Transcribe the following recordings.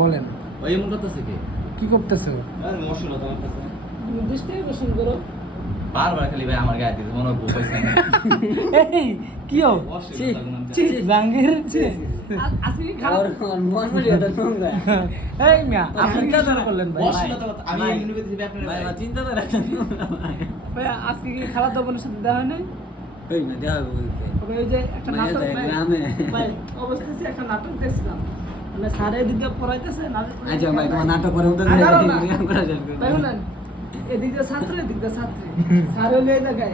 বলেন ওই এমন করতেছে কি করতেছো? মশলা তোমার কাছে নির্দিষ্ট কোশ্চেন করো। বারবার খালি ভাই আমার গায়ে দিতে মনে হয় বউ পাইছে না। এই কি হো জাঙ্গির আজকে কি খারাপ এই মিয়া আপনি কি জোর করলেন ভাই? মশলা তো আমি এমনি করতেছি আপনারা ভাই চিন্তা করে ভাই আজকে কি খারাপ দবনের সাথে দেখা হয় নাই? এই না দেখা তবে ওই যে একটা নাটক ভাই, গ্রামে ভাই অবশ্যই একটা নাটক দেখছিলাম, মানে স্যারের দিকে পড়াইতেছে না। আচ্ছা ভাই তোমার নাটক করে উঠে ভাই যায় শুনেন, এদিকে ছাত্র এদিকে ছাত্রী, স্যার হলে এই জায়গায়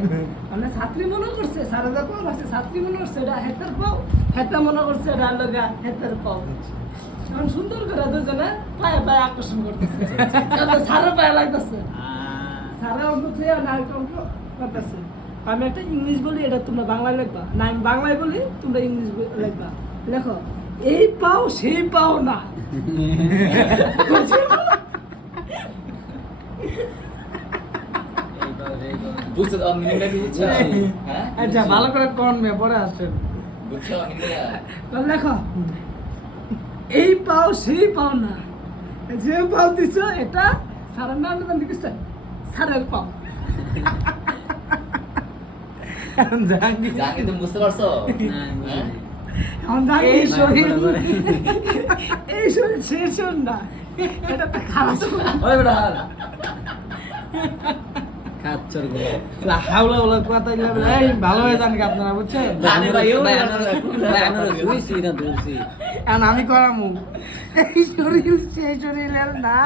মানে ছাত্রী মনে করছে স্যারের যা পাও আছে, ছাত্রী মনে করছে এটা হেতের পাও, হেতা মনে করছে এটা লগা হেতের পাও। এখন সুন্দর করে দুজনে পায়ে পায়ে আকর্ষণ করতেছে, স্যারের পায়ে লাগতেছে, স্যারের অঙ্ক থেকে না একটা অঙ্ক করতেছে। আমি একটা ইংলিশ বলি, এটা তোমরা বাংলায় লিখবা, না আমি বাংলায় বলি তোমরা ইংলিশ লিখবা। লেখো এই পাও সেই পাও না। বুঝছো তো মিনিংটা কি বুঝছো? হ্যাঁ আচ্ছা ভালো করে কোন মে পড়ে আসছেন বুঝছো মিনিংটা? লেখো এই পাও সেই পাও না, যে পাও দিছ এটা সারের নাম দিচ্ছে সারের পাও। জাঙ্গি জানি তুমি বুঝতে পারছো? হ্যাঁ এখন জানি এই শরীর এই শরীর সেই শরীর না, এটা তো খারাপ। ওই বেটা কাচ্চর গো লা হাওলা ওলা কথা ইলা এই ভালো হয়ে জান কি আপনারা বুঝছেন? জানি ভাই ও আমরা সুইছি না দূরছি এখন আমি করামু এই শরীর সেই শরীরের না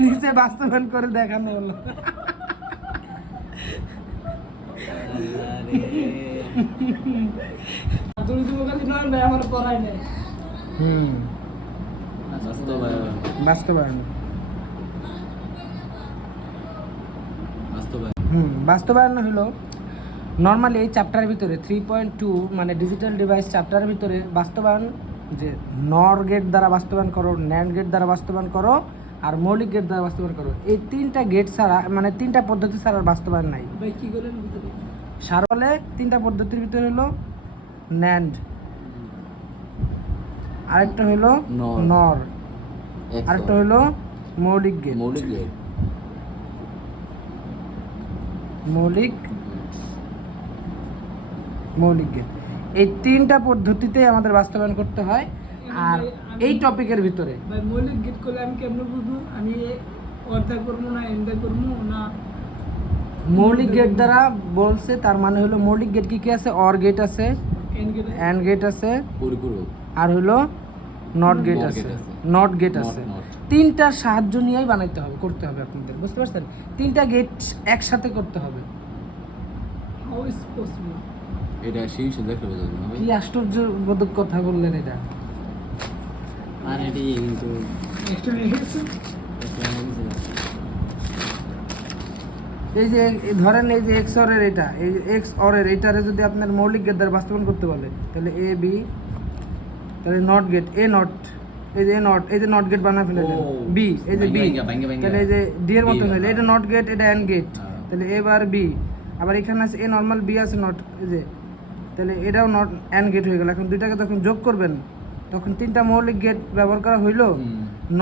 নিচে বাস্তবায়ন করে দেখানো হলো। তুমি তুমি খালি নয় ভাই আমার পড়াই নাই। বাস্তবায়ন বাস্তবায়ন হলো নর্মালি এই চ্যাপ্টারের ভিতরে 3.2 মানে ডিজিটাল ডিভাইস চ্যাপ্টারের ভিতরে বাস্তবায়ন, যে নর গেট দ্বারা বাস্তবায়ন করো, ন্যান্ড গেট দ্বারা বাস্তবায়ন করো আর মৌলিক গেট দ্বারা বাস্তবায়ন করো, এই তিনটা গেট ছাড়া মানে তিনটা পদ্ধতি ছাড়া বাস্তবায়ন নাই। ভাই কি করলেন ভিতরে? সারলে তিনটা পদ্ধতির ভিতরে হলো ন্যান্ড, আরেকটা হলো নর, আরেকটা হলো মৌলিক গেট। মৌলিক গেট এই তিনটা পদ্ধতিতে আমাদের বাস্তবায়ন করতে হয়। আর এই টপিকের ভিতরে ভাই মৌলিক গেট করলে আমি কেমনে বুঝবো আমি অর্ধেক করবো না এন্ডে করবো না? মৌলিক গেট দ্বারা বলছে তার মানে হলো মৌলিক গেট কি কি আছে? অর গেট আছে, এন্ড গেট আছে, আর হলো নট গেট আছে, নট গেট আছে। তিনটার সাহায্য নিয়েই বানাইতে হবে, করতে হবে আপনাদের, বুঝতে পারছেন? তিনটা গেট একসাথে করতে হবে। How is possible? এটা সেই সে দেখতে পাবে না ভাই। কি আশ্চর্যবোধক কথা বললেন এটা। মানে এটি কিন্তু এই যে ধরেন এই যে এক্স অরের এটা, এই এক্স অরের এটারে যদি আপনার মৌলিক গেট দ্বারা বাস্তবায়ন করতে বলে তাহলে এ বি, তাহলে নট গেট এ নট, এই যে নট, এই যে নট গেট বানা ফেলে বি, এই যে বি, তাহলে এই যে ডি এর মতো হইলে এটা নট গেট, এটা এন্ড গেট, তাহলে এ বার বি, আবার এখানে আছে এ নরমাল বি আছে নট, এই যে তাহলে এটাও নট এন্ড গেট হয়ে গেল। এখন দুইটাকে যখন যোগ করবেন তখন তিনটা মৌলিক গেট ব্যবহার করা হইলো,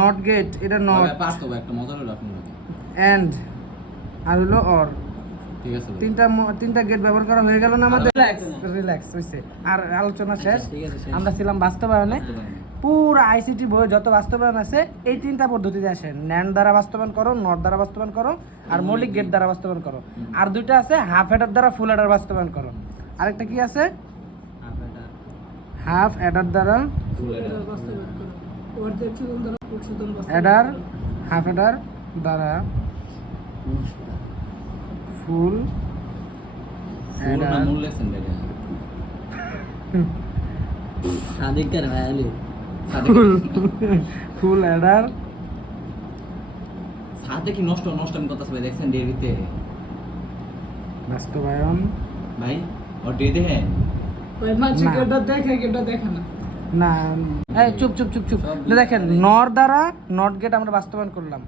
নট গেট, এটা নট, একটা মজা হলো আপনার এন্ড আর হলো অর, ঠিক আছে তিনটা গেট ব্যবহার করা হয়ে গেল না আমাদের? রিল্যাক্স হইছে। আর আলোচনা শেষ। আমরা ছিলাম বাস্তবায়নে। পুরো আইসিটি বই যত বাস্তবায়ন আছে এই তিনটা পদ্ধতিতে আসে, ন্যান্ড দ্বারা বাস্তবায়ন করো, নট দ্বারা বাস্তবায়ন করো আর মৌলিক গেট দ্বারা বাস্তবায়ন করো। আর দুইটা আছে হাফ অ্যাডার দ্বারা ফুল অ্যাডার বাস্তবায়ন করো। আরেকটা কি আছে? হাফ অ্যাডার দ্বারা অ্যাডার, হাফ অ্যাডার দ্বারা ফুল অ্যাডার। মূল লেসন এটা সাদিককার ভাইলি ফুল অ্যাডার সাথে কি নষ্ট আমি কথা সবাই দেখছেন ডেরিতে বাস্তবায়ন ভাই ও ডে দেখেন ভাই মাঝে কেটা দেখে কেটা দেখে না। না এই চুপ চুপ চুপ চুপ, দেখেন নর দ্বারা নট গেট আমরা বাস্তবায়ন করলাম।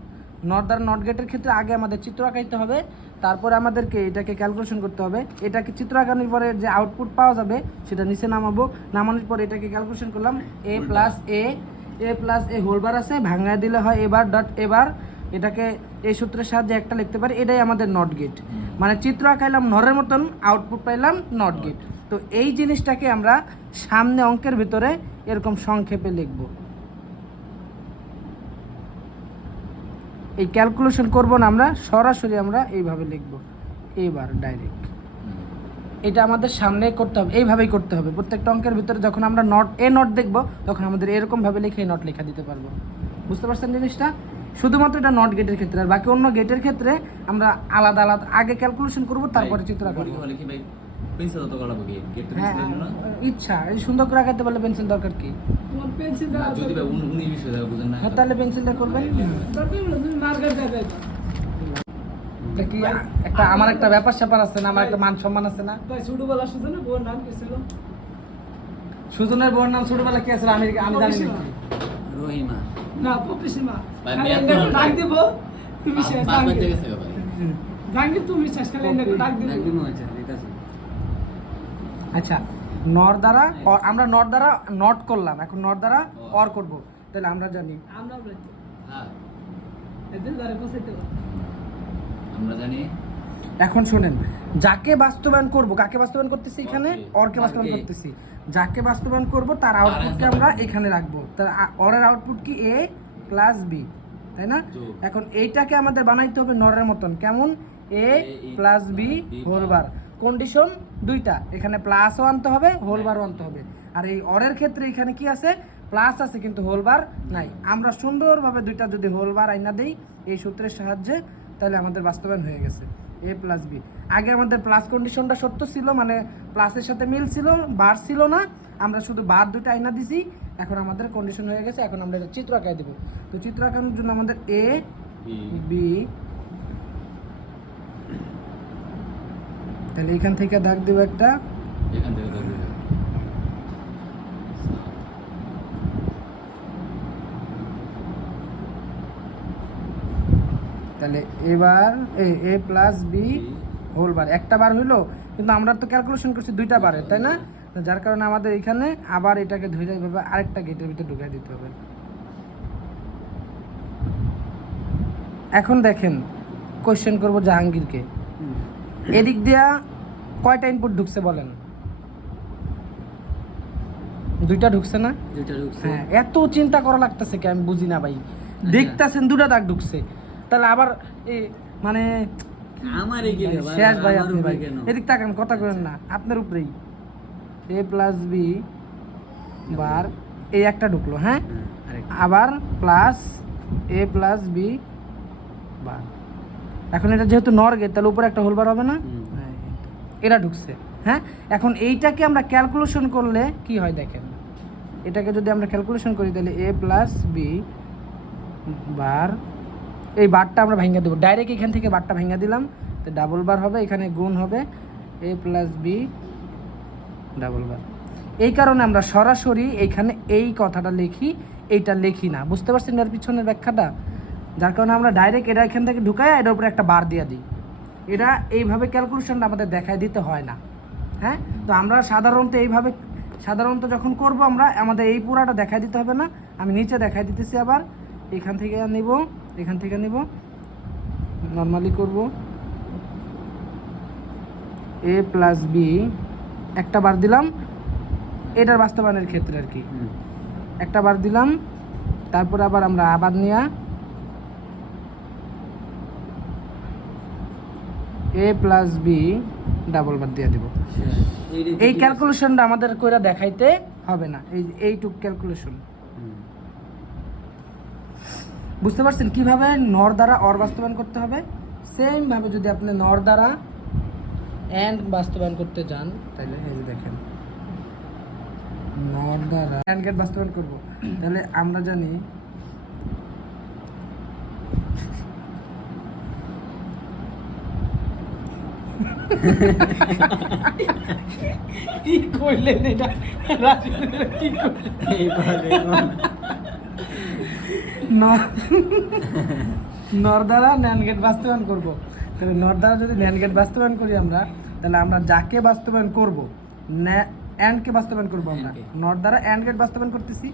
নট দ্বারা নট গেটের ক্ষেত্রে আগে আমাদের চিত্র আঁকাইতে হবে, তারপরে আমাদেরকে এটাকে ক্যালকুলেশন করতে হবে। এটাকে চিত্র আঁকানোর পরে যে আউটপুট পাওয়া যাবে সেটা নিচে নামাবো, নামানোর পরে এটাকে ক্যালকুলেশন করলাম। এ প্লাস এ হোল বার আছে, ভাঙায় দিলে হয় এবার ডট এবার। এটাকে এই সূত্রের সাহায্যে একটা লিখতে পারি, এটাই আমাদের নট গেট। মানে চিত্র আঁকাইলাম নরের মতন, আউটপুট পাইলাম নট গেট। তো এই জিনিসটাকে আমরা সামনে অঙ্কের ভিতরে এরকম সংক্ষেপে লিখব। এই ক্যালকুলেশন করব না আমরা, সরাসরি আমরা এইভাবে লিখব, এবার ডাইরেক্ট। এটা আমাদের সামনে করতে হবে, এইভাবেই করতে হবে। প্রত্যেকটা অঙ্কের ভিতরে যখন আমরা নট দেখব তখন আমাদের এরকমভাবে লিখে নট লেখা দিতে পারবো। বুঝতে পারছেন জিনিসটা? শুধুমাত্র এটা নট গেটের ক্ষেত্রে, আর বাকি অন্য গেটের ক্ষেত্রে আমরা আলাদা আলাদা আগে ক্যালকুলেশন করব, তারপরে চিত্র আঁকবো। বলে কি ভাই পেন্সিল তো করাবো কি গেট তো হ্যাঁ, পেন্সিল না ইচ্ছা এই সুন্দর করে আঁকাতে পারলে পেন্সিল দরকার কি? তোমার পেন্সিল না, যদি ভাই 19 বিষয় দেখা বুঝেন না হ্যাঁ, তাহলে পেন্সিল দিয়ে করবেন। তুমি মার্কেট যাবে এটা কি একটা আমার একটা ব্যাপার স্যাপার আছে না, আমার একটা মান সম্মান আছে না। ভাই ছোটবেলা সুজনের বউর নাম কি ছিল? সুজনের বউর নাম ছোটবেলা কি আছে আমি জানি না। রহিমা। না পপিসীমা। ভাই, খালি মেয়াদ এনে করার ডাক ভাই। দেব তুমি শেষ পাঁচ ডাক বাজে দেব। গেছে ভাই জাঙ্গির তুমি শেষ খালি এনে ডাক দেব। একদম হয়েছে দিতাছি। আচ্ছা, আমরা নট দ্বারা নট করলাম, এখন নট দ্বারা অর করব। তাহলে আমরা জানি আমরা বলছি হ্যাঁ এদের ধরে কোসাইতে আমরা জানি। এখন শুনেন, যাকে বাস্তবায়ন করব, কাকে বাস্তবায়ন করতেছি এখানে? অরকে বাস্তবায়ন করতেছি। যাকে বাস্তবায়ন করব তার আউটপুটকে আমরা এখানে রাখবো। তার অরের আউটপুট কি? এ প্লাস বি, তাই না? এখন এইটাকে আমাদের বানাইতে হবে নরের মতন। কেমন? A plus B whole bar. Condition দুইটা, এখানে প্লাসও আনতে হবে, হোল বারও আনতে হবে। আর এই অরের ক্ষেত্রে এখানে কি আছে? প্লাস আছে কিন্তু হোল বার নাই। আমরা সুন্দরভাবে দুইটা যদি হোল বার আইনা দেই এই সূত্রের সাহায্যে, তাহলে আমাদের বাস্তবায়ন হয়ে গেছে। এ প্লাস বি। আগে আমাদের প্লাস কন্ডিশনটা সত্য ছিল, মানে প্লাসের সাথে মিল ছিল, বার ছিল না, আমরা শুধু বার দুটো আইনা দিছি। এখন আমাদের কন্ডিশন হয়ে গেছে। এখন আমরা এটা চিত্র আঁকাই দেবো। তো চিত্র আঁকানোর জন্য আমাদের এ বি, তাহলে এখান থেকে দাগ দেবো একটা। এখান থেকে ধরবে তাহলে এবার এ প্লাস বি হোল বার, একটা বার হইলো, কিন্তু আমরা তো ক্যালকুলেশন করছি দুইটা বারে, তাই না? তো যার কারণে আমাদের এখানে আবার এটাকে ধরে এইভাবে আরেকটা গেটের ভিতরে ঢুকাই দিতে হবে। এখন দেখেন, কোশ্চেন করব জাহাঙ্গীরকে। এদিক দিয়া কয়টা ইনপুট ঢুকছে বলেন? দুইটা ঢুকছে না? দুইটা ঢুকছে। হ্যাঁ, এত চিন্তা করা লাগতেছে কি আমি বুঝি না ভাই। দেখতাছেন দুটা দাগ ঢুকছে, তাহলে আবার মানে আমারই কি রে ভাই? শেষ ভাই আমার আপনি উপরে ভাই। কেন? এদিক তাকান, কথা করেন না, আপনার উপরেই। এ প্লাস বি বার, এই একটা ঢুকলো, হ্যাঁ, হ্যাঁ, আরেকটা। আবার প্লাস এ প্লাস বি বার। এখন এটা যেহেতু নর গেট, তাহলে উপরে একটা হোল বার হবে না? হুম। হ্যাঁ, এটা ঢুকছে। হ্যাঁ, এখন এইটাকে আমরা ক্যালকুলেশন করলে কি হয় দেখেন। এটাকে যদি আমরা ক্যালকুলেশন করি তাহলে এ প্লাস বি বার, এই বারটা আমরা ভেঙে দেবো ডাইরেক্ট। এখান থেকে বারটা ভেঙে দিলাম, তো ডাবল বার হবে, এখানে গুণ হবে এ প্লাস বি ডাবল বার। এই কারণে আমরা সরাসরি এইখানে এই কথাটা লিখি, এইটা লিখি না। বুঝতে পারছেন এর পিছনের ব্যাখ্যাটা? যার কারণে আমরা ডাইরেক্ট এটা এখান থেকে ঢুকাই, এটার উপরে একটা বার দিয়ে দিই। এটা এইভাবে ক্যালকুলেশনটা আমাদের দেখায় দিতে হয় না। হ্যাঁ, তো আমরা সাধারণত যখন করব আমরা আমাদের এই পুরাটা দেখাই দিতে হবে না। আমি নিচে দেখাই দিতেছি, আবার এখান থেকে নিব, এখান থেকে নিব, নর্মালি করব। এ প্লাস বি একটা বার দিলাম, এটার বাস্তবায়নের ক্ষেত্রে আর কি হুম। একটা বার দিলাম। তারপরে আবার আমরা আবার নিয়ে এ প্লাস বি ডাবল বার দিয়ে দেব। এই ক্যালকুলেশনটা আমাদের কইরা দেখাইতে হবে না, এইটুক ক্যালকুলেশন। হুম। বুঝতে পারছেন কিভাবে নর দ্বারা অর বাস্তবায়ন করতে হবে? সেম ভাবে যদি আপনি নর দ্বারা এন্ড বাস্তবায়ন করতে যান, তাহলে এই যে দেখেন, নর দ্বারা এন্ড গেট বাস্তবায়ন করব, তাহলে আমরা জানি কি কইলেন এটা? কি কইলেন? নর দ্বারা ন্যান্ড গেট বাস্তবায়ন করব। তাহলে নট দ্বারা যদি ন্যান্ড গেট বাস্তবায়ন করি আমরা, তাহলে আমরা যাকে বাস্তবায়ন করব, অ্যান্ডকে বাস্তবায়ন করব আমরা। নট দ্বারা অ্যান্ড গেট বাস্তবায়ন করতেছি,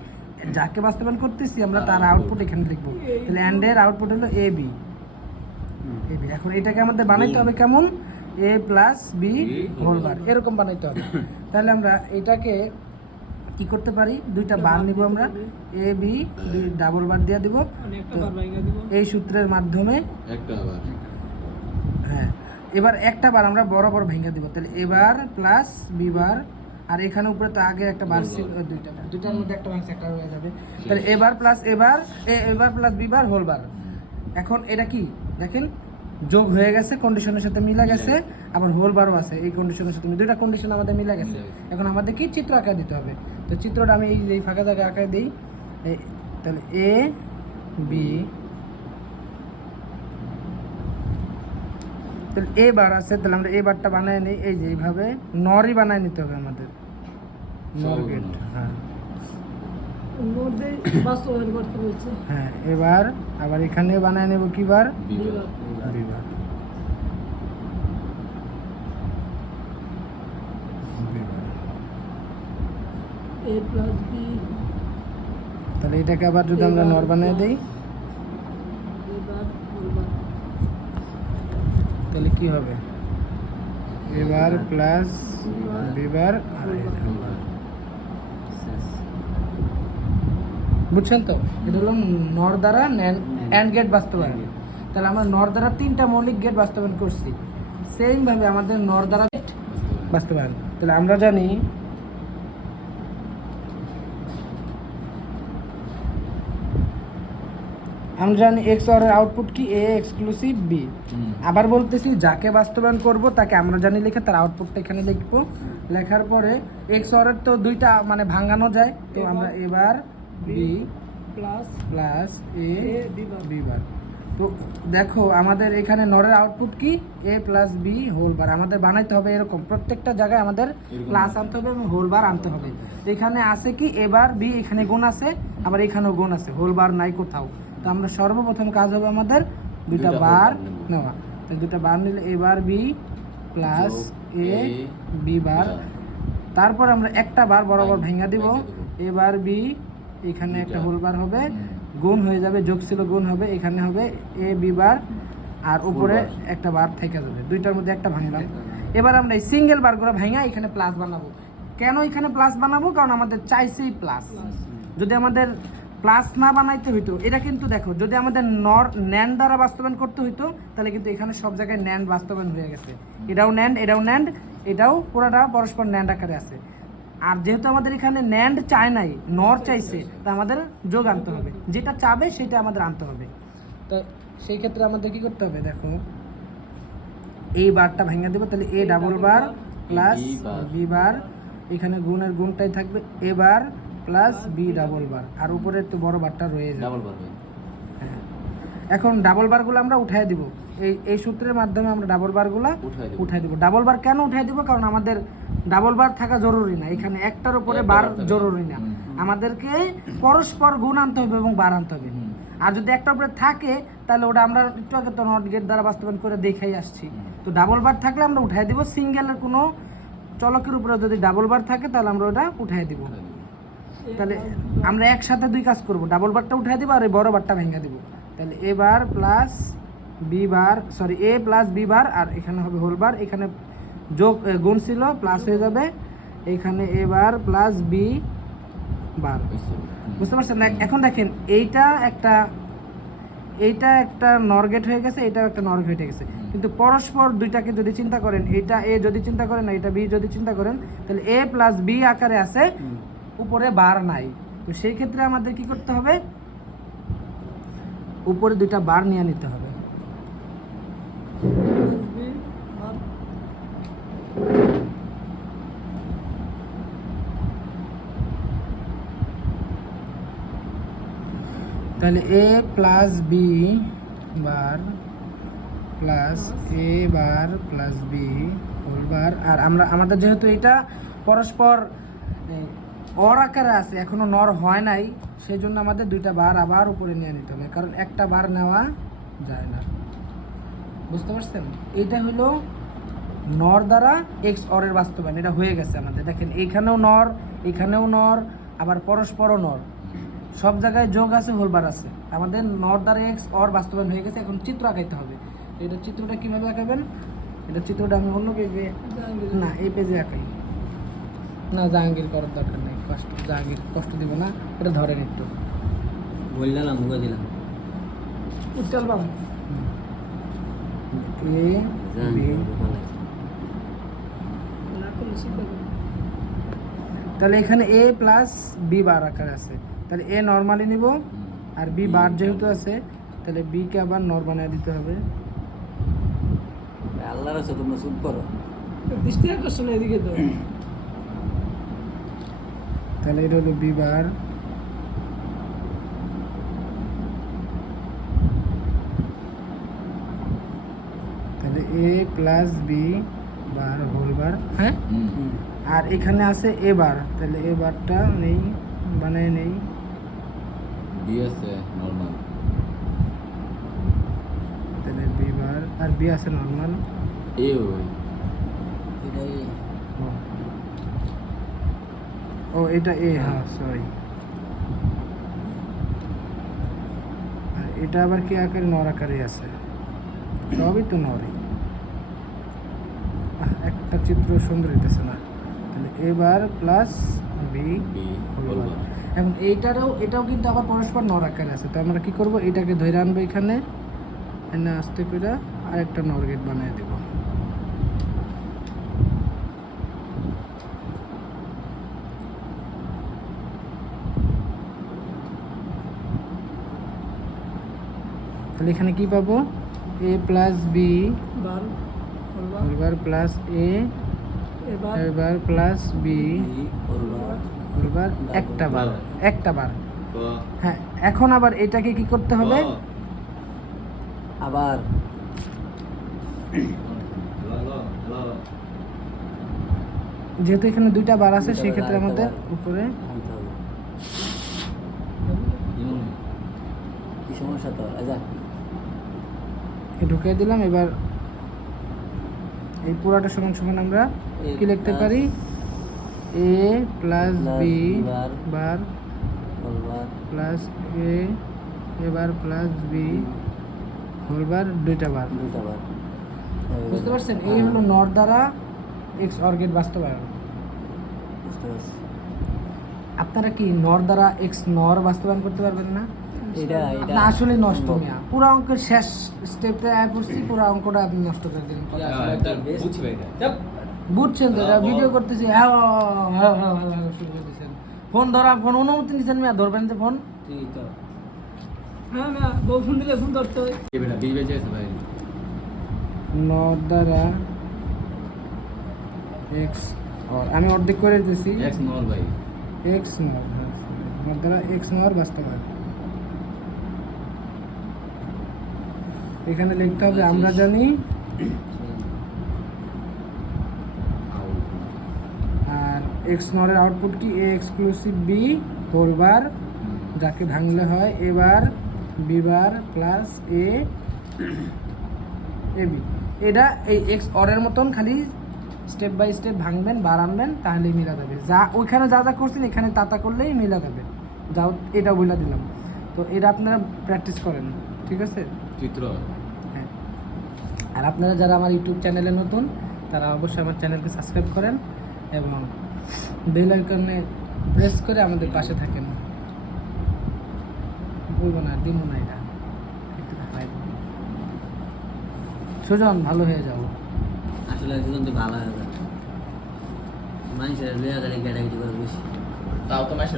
যাকে বাস্তবায়ন করতেছি আমরা তার আউটপুট এখানে লিখবো। তাহলে অ্যান্ডের আউটপুট হলো এ বি। এখন এটাকে আমাদের বানাইতে হবে কেমন, এ প্লাস বি হোল বার, এরকম বানাইতে হবে। তাহলে আমরা এটাকে কি করতে পারি, দুইটা বার নিব আমরা, এ বি ডাবল বার দিয়ে দিব। একটা বার ভাঙা দিব। এই সূত্রের মাধ্যমে একটা আবার হ্যাঁ, এবার একটা বার আমরা বরাবর ভেঙে দিব। তাহলে এবার প্লাস বি বার, আর এখানে উপরে তো আগে একটা বার ছিল, দুইটার মধ্যে একটা ভাঙছে, একটা হয়ে যাবে। তাহলে এবার প্লাস এবার plus B bar whole bar. এখন এটা কি দেখেন, যোগ হয়ে গেছে, কন্ডিশনের সাথে মিলে গেছে, আবার হোল বারও আছে এই কন্ডিশনের সাথে, দুইটা কন্ডিশন আমাদের মিলে গেছে। এখন আমাদের কি চিত্র আঁকা দিতে হবে। তো চিত্রটা আমি এই ফাঁকা জায়গায় আঁকায় দিই। তাহলে এ বি, তাহলে এ বার আছে, তাহলে আমরা এ বারটা বানায় নিই, এই যে এইভাবে নরই বানায় নিতে হবে আমাদের, নর গেট। হ্যাঁ মধ্যে বাস্তবায়ন করতে বলছে। হ্যাঁ, এবার আবার এখানে বানায় নেব কি বার, বিভাগ বি বার। এ প্লাস বি, তাহলে এটাকে আবার যদি আমরা নর বানায় দিই, এবার বলবার তাহলে কি হবে, এবার প্লাস বিবার আর বুঝছেন তো, এটা হলো নর দ্বারা অ্যান্ড গেট বাস্তবায়ন। তাহলে আমরা নর দ্বারা তিনটা মৌলিক গেট বাস্তবায়ন করছি, সেম ভাবে আমাদের নর দ্বারা গেট বাস্তবায়ন। তাহলে আমরা জানি এক্স অর এর আউটপুট কি, এ এক্সক্লুসিভ বি। আবার বলতেছি, যাকে বাস্তবায়ন করব তাকে আমরা জানি লিখে তার আউটপুটটা এখানে লিখবো। লেখার পরে এক্স অর এর তো দুইটা মানে ভাঙানো যায়, তো আমরা এবার B plus plus A B bar. B bar. তো দেখো আমাদের এখানে নরের আউটপুট কি, A plus B whole bar. আমাদের বানাইতে হবে এরকম, প্রত্যেকটা জায়গায় আমাদের প্লাস আনতে হবে এবং হোল বার আনতে হবে। তো এখানে আছে কি এবার বি, এখানে গুণ আছে, আবার এখানেও গুণ আছে, হোল বার নাই কোথাও। তো আমরা সর্বপ্রথম কাজ হবে আমাদের দুইটা বার নেওয়া। তো দুটা বার নিলে এবার বি প্লাস এ বি বার, তারপর আমরা একটা বার বরাবর ভেঙে দিব, এবার বি, এখানে একটা হোল বার হবে, গুণ হয়ে যাবে, যোগ ছিল গুণ হবে, এখানে হবে এ বি বার, আর উপরে একটা বার থেকে যাবে, দুইটার মধ্যে একটা ভাঙলাম। এবার আমরা এই সিঙ্গেল বারগুলো ভাঙা এখানে প্লাস বানাবো। কেন এখানে প্লাস বানাবো, কারণ আমাদের চাইছেই প্লাস। যদি আমাদের প্লাস না বানাইতে হইতো, এটা কিন্তু দেখো, যদি আমাদের ন্যান্ড দ্বারা বাস্তবায়ন করতে হইতো, তাহলে কিন্তু এখানে সব জায়গায় ন্যান্ড বাস্তবায়ন হয়ে গেছে, এটাও ন্যান্ড, এটাও ন্যান্ড, এটাও পুরোটা পরস্পর ন্যান্ড আকারে আছে। আর যেহেতু আমাদের এখানে ন্যান্ড চায় নাই, নর চাইছে, তা আমাদের যোগ আনতে হবে, যেটা চাবে সেটা আমাদের আনতে হবে। তো সেই ক্ষেত্রে আমাদের কি করতে হবে, দেখো এই বারটা ভেঙে দেবো, তাহলে A double bar plus B bar, এখানে গুণের গুণটাই থাকবে, A bar plus B double bar, আর উপরে একটু বড় বারটা রয়ে যাবে। ডাবল বার হ্যাঁ, এখন ডাবল বারগুলো আমরা উঠাই দিব, এই সূত্রের মাধ্যমে আমরা ডাবল বারগুলো উঠাই দিব। ডাবল বার কেন উঠাই দিব, কারণ আমাদের ডাবল বার থাকা জরুরি না, এখানে একটার উপরে বার জরুরি না, আমাদেরকে পরস্পর গুণ আনতে হবে এবং বার আনতে হবে। আর যদি একটা উপরে থাকে, তাহলে ওটা আমরা একটু আগে তো নট গেট দ্বারা বাস্তবায়ন করে দেখাই আসছি। তো ডাবল বার থাকলে আমরা উঠাই দিব, সিঙ্গেলের কোনো চলকের উপরে যদি ডাবল বার থাকে তাহলে আমরা ওটা উঠাই দিব। তাহলে আমরা একসাথে দুই কাজ করব, ডাবল বারটা উঠাই দিব আর এই বড় বারটা ভেঙে দিব। তাহলে এ বার প্লাস বি বার, সরি এ প্লাস বি বার, আর এখানে হবে হোল বার, এখানে যোগ গুণ ছিল প্লাস হয়ে যাবে, এখানে এ বার প্লাস বি বার। বুঝতে পারছেন না? এখন দেখেন এইটা একটা নর গেট হয়ে গেছে, এটাও একটা নর গেট হয়ে গেছে, কিন্তু পরস্পর দুইটাকে যদি চিন্তা করেন, এটা এ যদি চিন্তা করেন, এটা বি যদি চিন্তা করেন, তাহলে এ প্লাস বি আকারে আছে, উপরে বার নাই। তো সেই ক্ষেত্রে আমাদের কি করতে হবে, উপরে দুইটা বার নিয়ে নিতে হবে। তাহলে A plus B bar plus A bar plus B whole বার, আর আমাদের যেহেতু এটা পরস্পর অর আকারে আছে, এখনো নর হয় নাই, সেই জন্য আমাদের দুইটা বার আবার উপরে নিয়ে নিতে হবে, কারণ একটা বার নেওয়া যায় না। বুঝতে পারছেন? এটা হলো নর দ্বারা এক্স অরের বাস্তবায়ন। এটা হয়ে গেছে আমাদের। দেখেন এইখানেও নর, এখানেও নর, আবার পরস্পরও নর, সব জায়গায় যোগ আছে, হোলবার আছে। আমাদের নর দ্বারা এক্স অর বাস্তবায়ন হয়ে গেছে। এখন চিত্র আঁকাইতে হবে। এটা চিত্রটা কীভাবে আঁকাবেন? এটা চিত্রটা আমি অন্য পেজে, না এই পেজে আঁকাই। না, জাহাঙ্গীর করার দরকার নেই, জাহাঙ্গীর কষ্ট দিব না, এটা ধরেন একটু। বললাম মুখে দিলাম উজ্জ্বল বাবু এ বি, না করলে শিখবে না। তাহলে এখানে এ প্লাস বি বার আকারে আছে, তাহলে এ নর্মালি নিব, আর বি বার যেহেতু আছে তাহলে বিকে আবার নর বানিয়ে দিতে হবে। আল্লাহর আছে তোমরা চুপ করো। দৃষ্টি আকর্ষণ এদিকে তো তাহলে এটা হলো বি বার, তাহলে A plus B bar whole bar, হ্যাঁ। আর এখানে আছে এ বার, তাহলে এ বারটা নেই, বানায় নেই। বি আছে নরমাল, তাহলে বি বার, আর বি আছে নর্মাল। এ ওই এটাই ও এটা এ, হ্যাঁ সরি। আর এটা আবার কি আকারে? নর আকারে আছে, সবই তো নরই। একটা চিত্র সুন্দর হইতেছে না। তাহলে এবার plus B B whole whole bar. Bar. এখন এটাও কিন্তু আবার পরস্পর নর আকারে আছে, তো আমরা কি করব? এটাকে ধরে আনবো এখানে, এনে আস্তে করে আরেকটা নর গেট বানিয়ে দেব। তাহলে এখানে কি পাবো? এ প্লাস বি বার বলবা হোল বার প্লাস এ এবার এবার প্লাস বি করবার হোল বার, একটা বার, একটা বার। তো হ্যাঁ, এখন আবার এটাকে কি করতে হবে? আবার হ্যালো হ্যালো যেহেতু এখানে দুইটা বার আছে, দুইটা সেই বার, ক্ষেত্রে আরেকটা আমাদের বার। উপরে আনতে হবে। ইমন কি সমস্যা তো আচ্ছা ঢুকিয়ে দিলাম। এবার এই পুরাটা সমান সমান আমরা কি লিখতে পারি? এ প্লাস বি বার করবার প্লাস এ এবার প্লাস বি হোল বার, দুইটা বার। দুইটা বার বুঝতে পারছেন? এই হলো নর দ্বারা এক্স অর গেট বাস্তবায়ন। বুঝতে পারছি। আপনারা কি নর দ্বারা এক্স নর বাস্তবায়ন করতে পারবেন না? এটা আপনি আসলে নষ্ট মিয়া। পুরো অঙ্কের শেষ স্টেপে আয় পড়ছি, পুরো অঙ্কটা আপনি নষ্ট করে দিলেন। বুঝছি ভাই এটা বুঝছেন তো? এটা ভিডিও করতেছি, হ্যাঁ হ্যাঁ হ্যাঁ হ্যাঁ শুরু করে দিয়েছেন। ফোন ধরা, ফোন অনুমতি নিচ্ছেন মিয়া, ধরবেন যে ফোন। ঠিক তো হ্যাঁ না বউ ফোন দিলে ফোন ধরতে হয়। এ বেটা বি বেঁচে আছে ভাই। নর দ্বারা এক্স অর, আমি অর্ধেক করে দিতেছি, এক্স নর ভাই। এক্স নর, হ্যাঁ নর দ্বারা এক্স নর বাস্তবায়ন। এখানে লিখতে হবে আমরা জানি, আর এক্স নরের আউটপুট কি? A exclusive B whole bar, যাকে ভাঙলে হয় এবার B bar plus A A B. এটা এই এক্স অরের মতন খালি স্টেপ বাই স্টেপ ভাঙবেন, বার আনবেন, তাহলেই মিলা যাবে। যা ওইখানে যা যা করছেন এখানে তা করলেই মিলা যাবে। যাও, এটা বলে দিলাম। তো এটা আপনারা প্র্যাকটিস করেন, ঠিক আছে? চিত্র হ্যাঁ। আর আপনারা যারা আমার ইউটিউব চ্যানেলে নতুন, তারা অবশ্যই আমার চ্যানেলকে সাবস্ক্রাইব করেন এবং বেল আইকনে প্রেস করে আমাদের পাশে থাকেন। বলবো না, দিব না, এটা একটু দেখাই দেবো। সুজন, ভালো হয়ে যাবো। আসলে সুজন তো ভালো হয়ে যায় মানুষের লইয়া গাড়ি গাড়ি করে বেশি তাও তো মাসে